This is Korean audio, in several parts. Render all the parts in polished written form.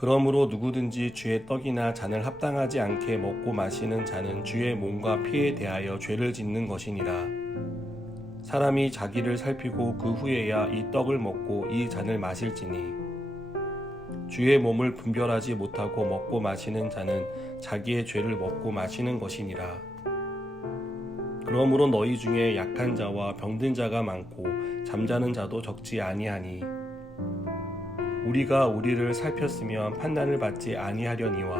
그러므로 누구든지 주의 떡이나 잔을 합당하지 않게 먹고 마시는 자는 주의 몸과 피에 대하여 죄를 짓는 것이니라. 사람이 자기를 살피고 그 후에야 이 떡을 먹고 이 잔을 마실지니 주의 몸을 분별하지 못하고 먹고 마시는 자는 자기의 죄를 먹고 마시는 것이니라. 그러므로 너희 중에 약한 자와 병든 자가 많고 잠자는 자도 적지 아니하니 우리가 우리를 살폈으면 판단을 받지 아니하려니와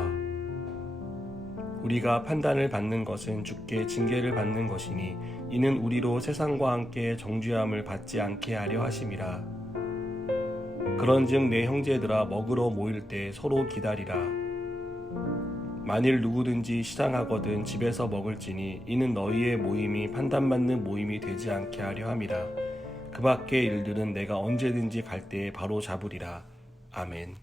우리가 판단을 받는 것은 주께 징계를 받는 것이니 이는 우리로 세상과 함께 정죄함을 받지 않게 하려 하심이라. 그런즉 내 형제들아 먹으러 모일 때 서로 기다리라. 만일 누구든지 시장하거든 집에서 먹을지니 이는 너희의 모임이 판단받는 모임이 되지 않게 하려 함이라. 그 밖의 일들은 내가 언제든지 갈 때에 바로 잡으리라. 아멘.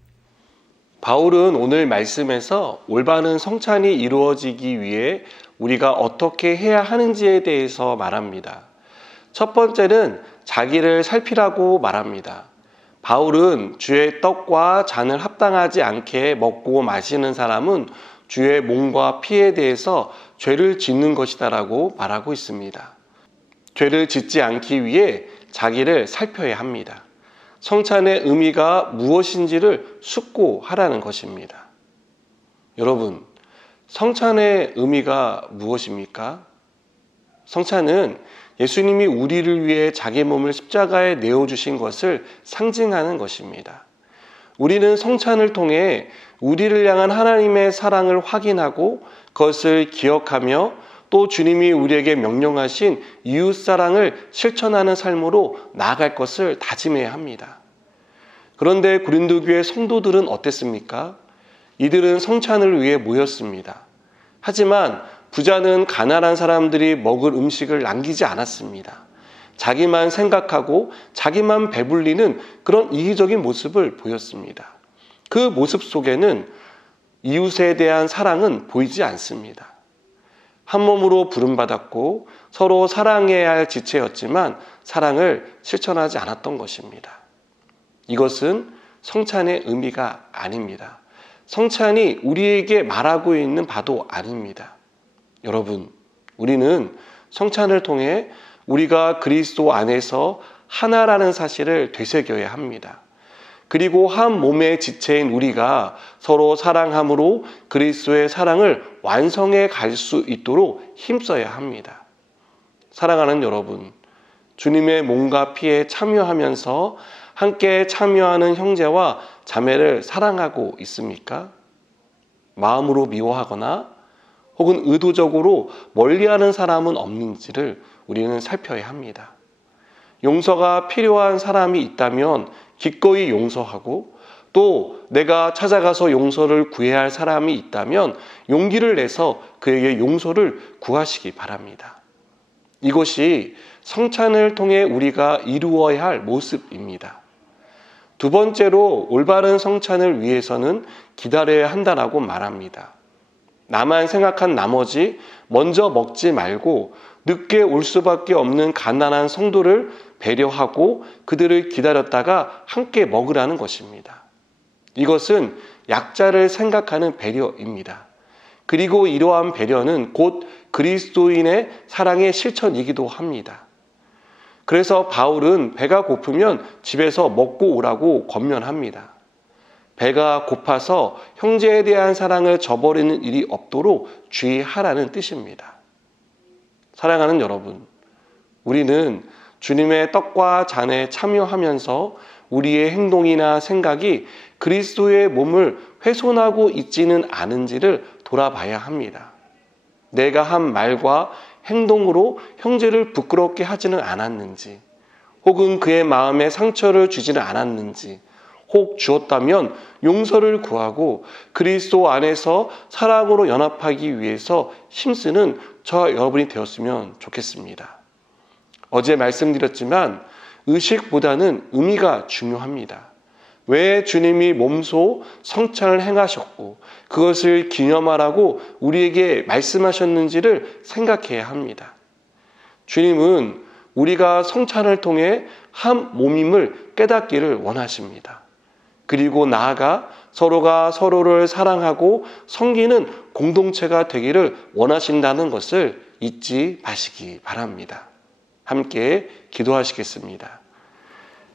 바울은 오늘 말씀에서 올바른 성찬이 이루어지기 위해 우리가 어떻게 해야 하는지에 대해서 말합니다. 첫 번째는 자기를 살피라고 말합니다. 바울은 주의 떡과 잔을 합당하지 않게 먹고 마시는 사람은 주의 몸과 피에 대해서 죄를 짓는 것이다라고 말하고 있습니다. 죄를 짓지 않기 위해 자기를 살펴야 합니다. 성찬의 의미가 무엇인지를 숙고하라는 것입니다. 여러분, 성찬의 의미가 무엇입니까? 성찬은 예수님이 우리를 위해 자기 몸을 십자가에 내어주신 것을 상징하는 것입니다. 우리는 성찬을 통해 우리를 향한 하나님의 사랑을 확인하고 그것을 기억하며 또 주님이 우리에게 명령하신 이웃사랑을 실천하는 삶으로 나아갈 것을 다짐해야 합니다. 그런데 고린도 교회 성도들은 어땠습니까? 이들은 성찬을 위해 모였습니다. 하지만 부자는 가난한 사람들이 먹을 음식을 남기지 않았습니다. 자기만 생각하고 자기만 배불리는 그런 이기적인 모습을 보였습니다. 그 모습 속에는 이웃에 대한 사랑은 보이지 않습니다. 한 몸으로 부름받았고 서로 사랑해야 할 지체였지만 사랑을 실천하지 않았던 것입니다. 이것은 성찬의 의미가 아닙니다. 성찬이 우리에게 말하고 있는 바도 아닙니다. 여러분, 우리는 성찬을 통해 우리가 그리스도 안에서 하나라는 사실을 되새겨야 합니다. 그리고 한 몸의 지체인 우리가 서로 사랑함으로 그리스도의 사랑을 완성해 갈 수 있도록 힘써야 합니다. 사랑하는 여러분, 주님의 몸과 피에 참여하면서 함께 참여하는 형제와 자매를 사랑하고 있습니까? 마음으로 미워하거나 혹은 의도적으로 멀리하는 사람은 없는지를 우리는 살펴야 합니다. 용서가 필요한 사람이 있다면 기꺼이 용서하고 또 내가 찾아가서 용서를 구해야 할 사람이 있다면 용기를 내서 그에게 용서를 구하시기 바랍니다. 이것이 성찬을 통해 우리가 이루어야 할 모습입니다. 두 번째로 올바른 성찬을 위해서는 기다려야 한다라고 말합니다. 나만 생각한 나머지 먼저 먹지 말고 늦게 올 수밖에 없는 가난한 성도를 배려하고 그들을 기다렸다가 함께 먹으라는 것입니다. 이것은 약자를 생각하는 배려입니다. 그리고 이러한 배려는 곧 그리스도인의 사랑의 실천이기도 합니다. 그래서 바울은 배가 고프면 집에서 먹고 오라고 권면합니다. 배가 고파서 형제에 대한 사랑을 저버리는 일이 없도록 주의하라는 뜻입니다. 사랑하는 여러분, 우리는 주님의 떡과 잔에 참여하면서 우리의 행동이나 생각이 그리스도의 몸을 훼손하고 있지는 않은지를 돌아봐야 합니다. 내가 한 말과 행동으로 형제를 부끄럽게 하지는 않았는지, 혹은 그의 마음에 상처를 주지는 않았는지, 혹 주었다면 용서를 구하고 그리스도 안에서 사랑으로 연합하기 위해서 힘쓰는 저와 여러분이 되었으면 좋겠습니다. 어제 말씀드렸지만 의식보다는 의미가 중요합니다. 왜 주님이 몸소 성찬을 행하셨고 그것을 기념하라고 우리에게 말씀하셨는지를 생각해야 합니다. 주님은 우리가 성찬을 통해 한 몸임을 깨닫기를 원하십니다. 그리고 나아가 서로가 서로를 사랑하고 섬기는 공동체가 되기를 원하신다는 것을 잊지 마시기 바랍니다. 함께 기도하시겠습니다.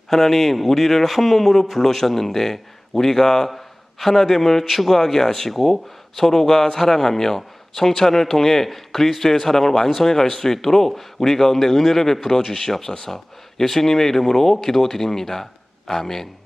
하나님, 우리를 한 몸으로 불러주셨는데 우리가 하나됨을 추구하게 하시고 서로가 사랑하며 성찬을 통해 그리스도의 사랑을 완성해 갈 수 있도록 우리 가운데 은혜를 베풀어 주시옵소서. 예수님의 이름으로 기도드립니다. 아멘.